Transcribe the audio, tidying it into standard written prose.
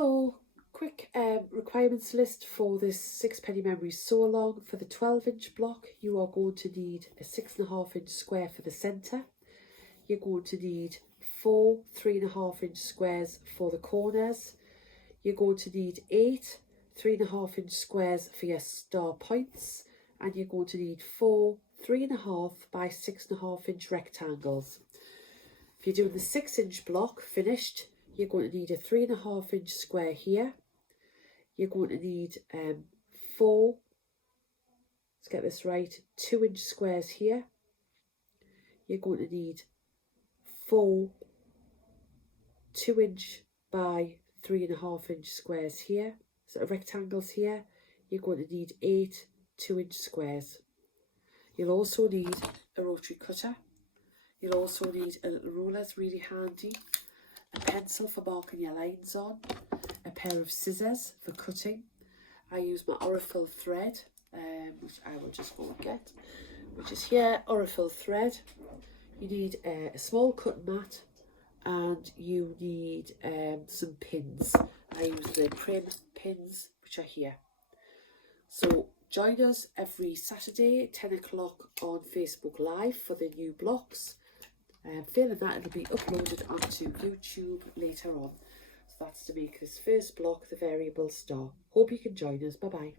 Hello, quick requirements list for this 6 penny memory sew along. For the 12-inch block, you are going to need a 6.5-inch square for the centre. You're going to need 4 3.5-inch squares for the corners. You're going to need 8 3.5-inch squares for your star points, and you're going to need 4 3.5 by 6.5-inch rectangles. If you're doing the 6-inch block finished, you're going to need a 3.5-inch square here. You're going to need 4, let's get this right, 2-inch squares here. You're going to need 4 2-inch by 3.5-inch squares here, so rectangles here. You're going to need 8 2-inch squares. You'll also need a rotary cutter. You'll also need a little ruler, it's really handy. A pencil for marking your lines on, a pair of scissors for cutting. I use my Aurifil thread, which I will just go and get, which is here, Aurifil thread. You need a small cutting mat, and you need some pins. I use the prim pins, which are here. So join us every Saturday at 10 o'clock on Facebook Live for the new blocks. Failing that, it'll be uploaded onto YouTube later on. So that's to make this first block the variable star. Hope you can join us. Bye bye.